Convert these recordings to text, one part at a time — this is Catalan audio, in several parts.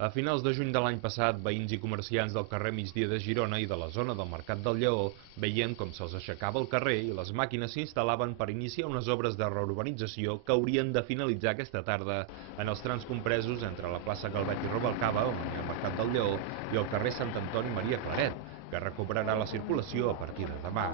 A finals de juny de l'any passat, veïns i comerciants del carrer Migdia de Girona i de la zona del Mercat del Lleó veien com se'ls aixecava el carrer i les màquines s'instal·laven per iniciar unes obres de reurbanització que haurien de finalitzar aquesta tarda en els trams compresos entre la plaça Calvet i Rubalcaba, on hi ha el Mercat del Lleó, i el carrer Sant Antoni Maria Claret, que recuperarà la circulació a partir de demà.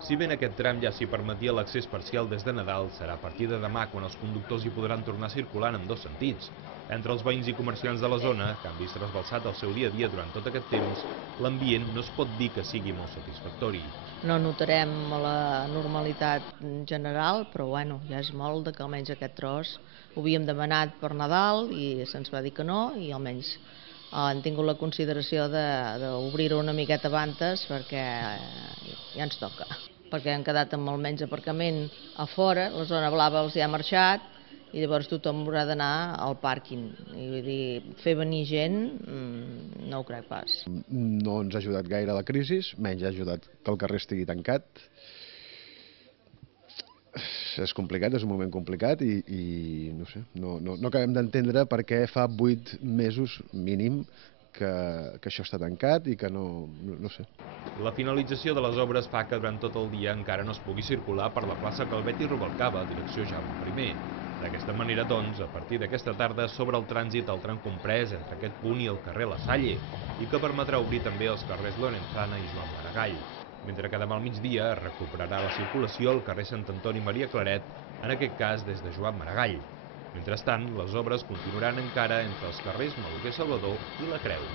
Si bé en aquest tram ja s'hi permetia l'accés parcial des de Nadal, serà a partir de demà quan els conductors hi podran tornar circulant en dos sentits. Entre els veïns i comerciants de la zona, que han vist trasbalsat el seu dia a dia durant tot aquest temps, l'ambient no es pot dir que sigui molt satisfactori. No notarem la normalitat general, però bueno, ja és molt que almenys aquest tros ho havíem demanat per Nadal i se'ns va dir que no, i almenys han tingut la consideració d'obrir-ho una miqueta abans perquè ja ens toca. Perquè han quedat amb almenys aparcament a fora, la zona blava els hi ha marxat i llavors tothom haurà d'anar al pàrquing. I vull dir, fer venir gent no ho crec pas. No ens ha ajudat gaire la crisi, menys ha ajudat que el carrer estigui tancat. És complicat, és un moment complicat i no sé, no acabem d'entendre per què fa 8 mesos mínim que això està tancat i que no sé. La finalització de les obres fa que durant tot el dia encara no es pugui circular per la plaça Calvet i Rubalcaba, direcció Jaume I. D'aquesta manera, doncs, a partir d'aquesta tarda s'obre el trànsit al tram comprès entre aquest punt i el carrer La Salle i que permetrà obrir també els carrers Lorenzana i Joan Maragall, mentre que demà al migdia es recuperarà la circulació al carrer Sant Antoni Maria Claret, en aquest cas des de Joan Maragall. Mentrestant, les obres continuaran encara entre els carrers Maluquer Salvador i la Creu.